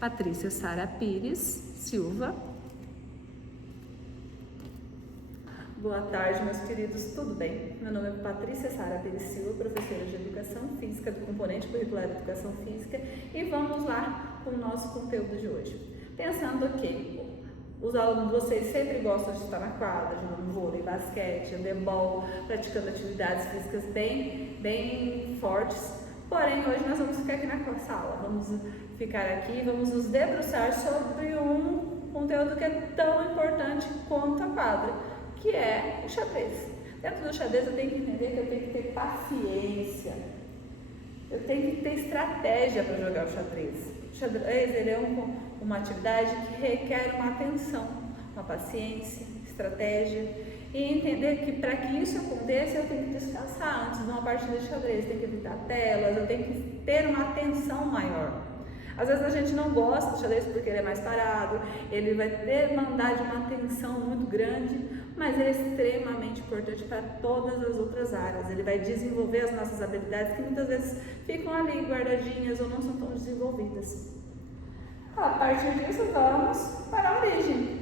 Patrícia Sara Pires Silva. Boa tarde, meus queridos, tudo bem? Meu nome é Patrícia Sara Pires Silva, professora de Educação Física do componente curricular de Educação Física, e vamos lá com o nosso conteúdo de hoje. Pensando que os alunos de vocês sempre gostam de estar na quadra, jogando vôlei, basquete, handebol, praticando atividades físicas bem fortes, porém hoje nós vamos ficar aqui na sala, vamos ficar aqui, vamos nos debruçar sobre um conteúdo que é tão importante quanto a quadra, que é o xadrez. Dentro do xadrez eu tenho que entender que eu tenho que ter paciência, eu tenho que ter estratégia para jogar o xadrez. O xadrez ele é uma atividade que requer uma atenção, uma paciência, estratégia, e entender que para que isso aconteça eu tenho que descansar antes de uma partida de xadrez, eu tenho que evitar telas, eu tenho que ter uma atenção maior. Às vezes a gente não gosta do xadrez porque ele é mais parado, ele vai demandar de uma atenção muito grande, mas ele é extremamente importante para todas as outras áreas. Ele vai desenvolver as nossas habilidades que muitas vezes ficam ali guardadinhas ou não são tão desenvolvidas. A partir disso, vamos para a origem.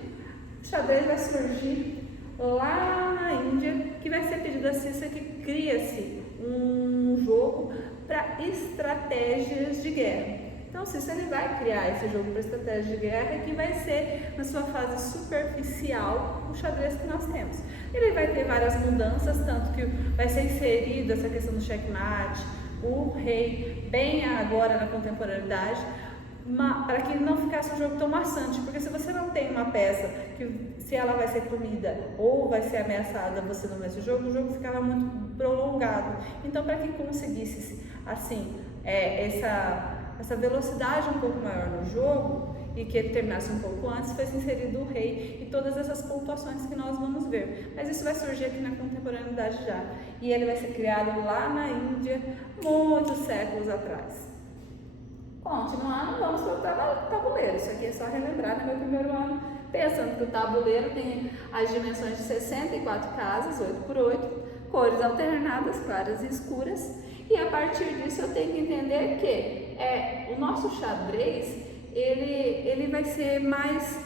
O xadrez vai surgir lá na Índia, que vai ser pedido a Cícero que cria-se um jogo para estratégias de guerra. Então, Cícero ele vai criar esse jogo para estratégia de guerra, que vai ser, na sua fase superficial, o xadrez que nós temos. Ele vai ter várias mudanças, tanto que vai ser inserido essa questão do checkmate, o rei, bem agora na contemporaneidade, para que não ficasse um jogo tão maçante, porque se você não tem uma peça que, se ela vai ser comida ou vai ser ameaçada você não vence o jogo ficava muito prolongado. Então, para que conseguisse assim essa velocidade um pouco maior no jogo e que ele terminasse um pouco antes, foi inserido o rei e todas essas pontuações que nós vamos ver. Mas isso vai surgir aqui na contemporaneidade já, e ele vai ser criado lá na Índia, muitos séculos atrás. Continuando, vamos para o tabuleiro. Isso aqui é só relembrar, no meu primeiro ano, pensando que o tabuleiro tem as dimensões de 64 casas, 8x8, cores alternadas, claras e escuras, e a partir disso eu tenho que entender que o nosso xadrez ele vai ser mais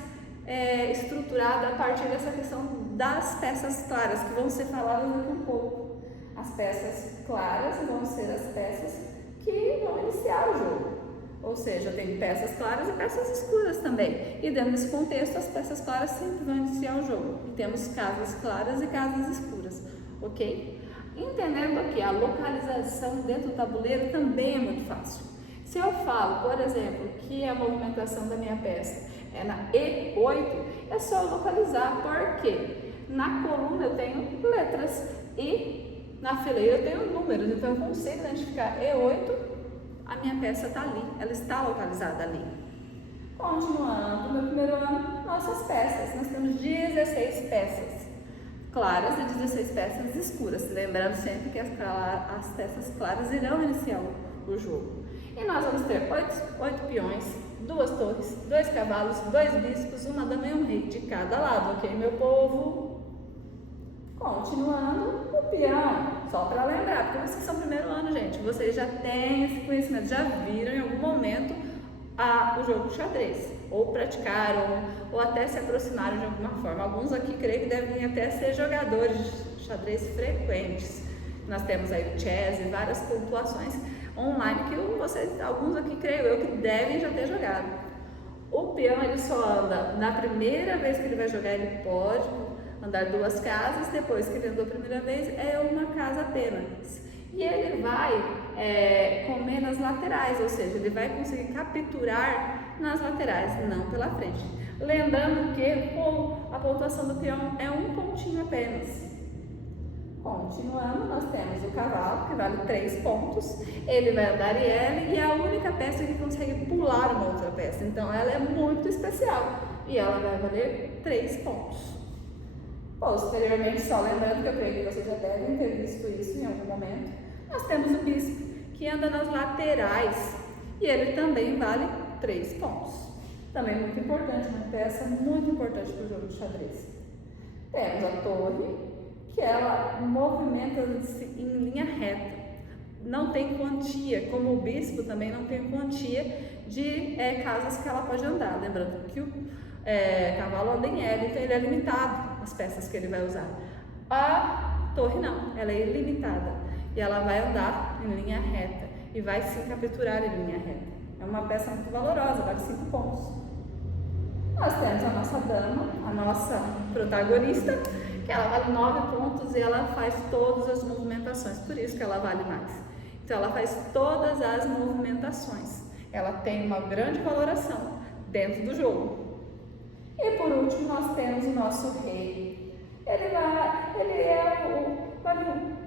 estruturado a partir dessa questão das peças claras, que vão ser faladas daqui um pouco. As peças claras vão ser as peças que vão iniciar o jogo. Ou seja, eu tenho peças claras e peças escuras também. E dentro desse contexto, as peças claras sempre vão iniciar o jogo. E temos casas claras e casas escuras, ok? Entendendo que a localização dentro do tabuleiro também é muito fácil. Se eu falo, por exemplo, que a movimentação da minha peça é na E8, é só localizar, porque na coluna eu tenho letras e na fileira eu tenho números. Então eu consigo identificar E8, a minha peça está ali, ela está localizada ali. Continuando, no primeiro ano, nossas peças. Nós temos 16 peças claras e 16 peças escuras. Lembrando sempre que as peças claras irão iniciar o jogo. E nós vamos ter 8 peões, 2 torres, 2 cavalos, 2 bispos, uma dama e um rei de cada lado, ok, meu povo? Continuando, o peão, só para lembrar, porque vocês são primeiro ano, gente, vocês já têm esse conhecimento, já viram em algum momento o jogo de xadrez, ou praticaram, ou até se aproximaram de alguma forma. Alguns aqui creio que devem até ser jogadores de xadrez frequentes. Nós temos aí o chess e várias pontuações online que alguns aqui creio eu que devem já ter jogado. O peão ele só anda, na primeira vez que ele vai jogar ele pode andar 2 casas, depois que ele andou a primeira vez é uma casa apenas. E ele vai comer nas laterais, ou seja, ele vai conseguir capturar nas laterais, não pela frente. Lembrando que a pontuação do peão é 1 pontinho apenas. Continuando, nós temos o cavalo, que vale 3 pontos, ele vai andar e é a única peça que consegue pular uma outra peça, então ela é muito especial e ela vai valer 3 pontos. Posteriormente, só lembrando que eu creio que vocês já devem ter visto isso em algum momento, nós temos o bispo, que anda nas laterais e ele também vale 3 pontos. Também muito importante, uma peça muito importante para o jogo de xadrez. Temos a torre, que ela movimenta-se em linha reta, não tem quantia, como o bispo também não tem quantia de casas que ela pode andar. Lembrando que o cavalo anda em L, então ele é limitado as peças que ele vai usar. A torre não, ela é ilimitada e ela vai andar em linha reta e vai se capturar em linha reta. É uma peça muito valorosa, vale 5 pontos. Nós temos a nossa dama, a nossa protagonista, que ela vale 9 pontos e ela faz todas as movimentações, por isso que ela vale mais. Então ela faz todas as movimentações, ela tem uma grande valoração dentro do jogo. E por último nós temos o nosso rei. Vale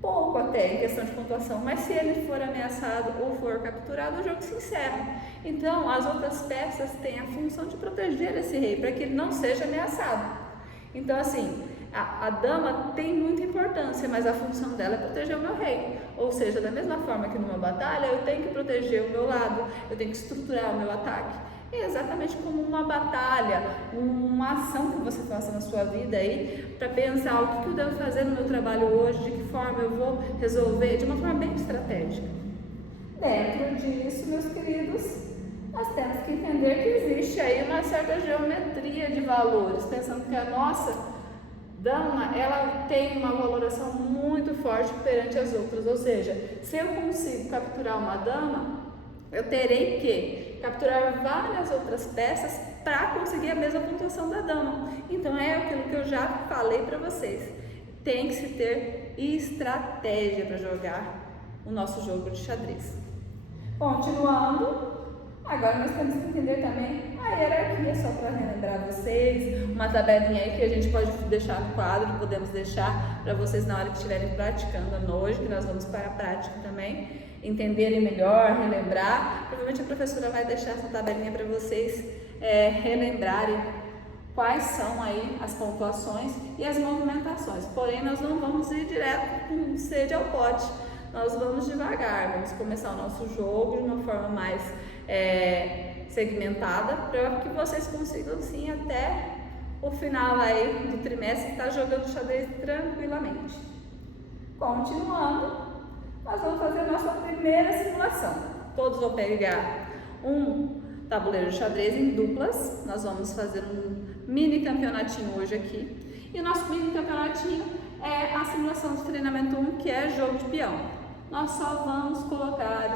pouco até em questão de pontuação, mas se ele for ameaçado ou for capturado, o jogo se encerra. Então as outras peças têm a função de proteger esse rei, para que ele não seja ameaçado. Então assim, a dama tem muita importância, mas a função dela é proteger o meu rei. Ou seja, da mesma forma que numa batalha eu tenho que proteger o meu lado, eu tenho que estruturar o meu ataque. É exatamente como uma batalha, uma ação que você faça na sua vida aí, para pensar o que eu devo fazer no meu trabalho hoje, de que forma eu vou resolver, de uma forma bem estratégica. Dentro disso, meus queridos, nós temos que entender que existe aí uma certa geometria de valores, pensando que a nossa dama, ela tem uma valoração muito forte perante as outras, ou seja, se eu consigo capturar uma dama, eu terei que capturar várias outras peças para conseguir a mesma pontuação da dama. Então é aquilo que eu já falei para vocês. Tem que se ter estratégia para jogar o nosso jogo de xadrez. Continuando, agora nós temos que entender também a hierarquia, só para relembrar vocês, uma tabelinha aí que a gente pode deixar no quadro, podemos deixar para vocês na hora que estiverem praticando hoje, que nós vamos para a prática também, entenderem melhor, relembrar. Provavelmente a professora vai deixar essa tabelinha para vocês relembrarem quais são aí as pontuações e as movimentações. Porém, nós não vamos ir direto com sede ao pote, nós vamos devagar, vamos começar o nosso jogo de uma forma mais segmentada, para que vocês consigam sim até o final aí do trimestre estar jogando xadrez tranquilamente. Continuando, nós vamos fazer a nossa primeira simulação. Todos vão pegar um tabuleiro de xadrez em duplas. Nós vamos fazer um mini campeonatinho hoje aqui. E o nosso mini campeonatinho é a simulação de treinamento 1, que é jogo de peão. Nós só vamos colocar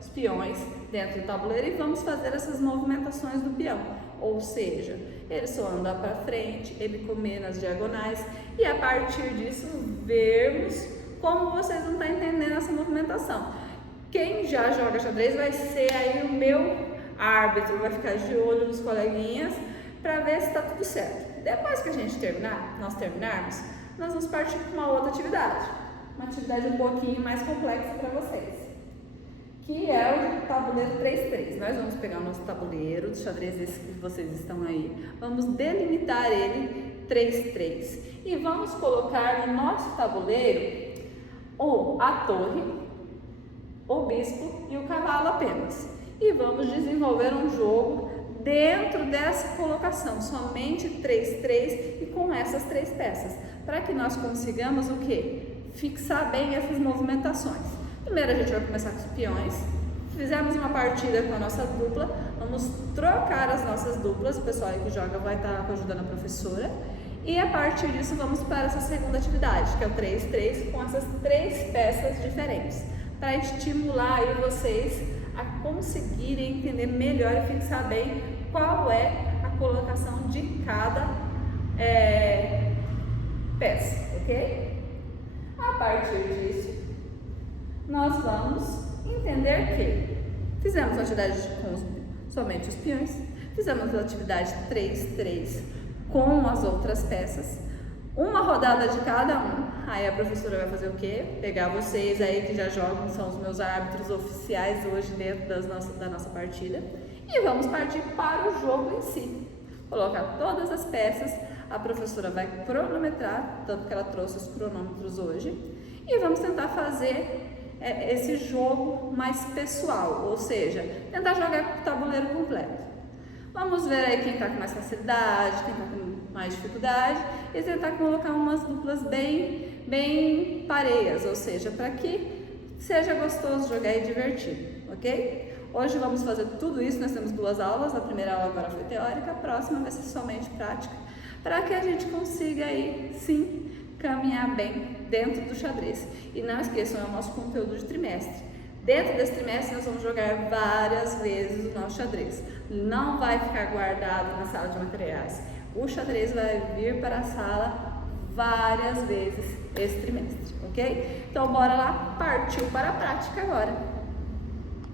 os peões dentro do tabuleiro e vamos fazer essas movimentações do peão. Ou seja, ele só anda para frente, ele comer nas diagonais e a partir disso vermos como vocês não estão entendendo essa movimentação. Quem já joga xadrez vai ser aí o meu árbitro, vai ficar de olho nos coleguinhas para ver se está tudo certo. Depois que a gente nós terminarmos, nós vamos partir para uma outra atividade. Uma atividade um pouquinho mais complexa para vocês, que é o tabuleiro 3-3. Nós vamos pegar o nosso tabuleiro de xadrez, esse que vocês estão aí, vamos delimitar ele 3-3 e vamos colocar no nosso tabuleiro a torre, o bispo e o cavalo apenas. E vamos desenvolver um jogo dentro dessa colocação, somente 3-3 e com essas 3 peças, para que nós consigamos o quê? Fixar bem essas movimentações. Primeiro a gente vai começar com os peões. Fizemos uma partida com a nossa dupla, vamos trocar as nossas duplas, o pessoal aí que joga vai estar ajudando a professora. E a partir disso vamos para essa segunda atividade, que é o 3-3, com essas 3 peças diferentes, para estimular aí vocês a conseguirem entender melhor e fixar bem qual é a colocação de cada peça, ok? A partir disso, nós vamos entender que fizemos a atividade com somente os peões, fizemos a atividade 3-3 com as outras peças, uma rodada de cada um. Aí a professora vai fazer o quê? Pegar vocês aí que já jogam, são os meus árbitros oficiais hoje dentro da nossa partida, e vamos partir para o jogo em si. Colocar todas as peças, a professora vai cronometrar, tanto que ela trouxe os cronômetros hoje, e vamos tentar fazer esse jogo mais pessoal, ou seja, tentar jogar com o tabuleiro completo. Vamos ver aí quem está com mais facilidade, quem está com mais dificuldade, e tentar colocar umas duplas bem pareias, ou seja, para que seja gostoso jogar e divertido, ok? Hoje vamos fazer tudo isso, nós temos 2 aulas, a primeira aula agora foi teórica, a próxima vai ser somente prática, para que a gente consiga aí, sim, caminhar bem dentro do xadrez. E não esqueçam, é o nosso conteúdo de trimestre. Dentro desse trimestre nós vamos jogar várias vezes o nosso xadrez. Não vai ficar guardado na sala de materiais. O xadrez vai vir para a sala várias vezes esse trimestre, ok? Então bora lá, partiu para a prática agora.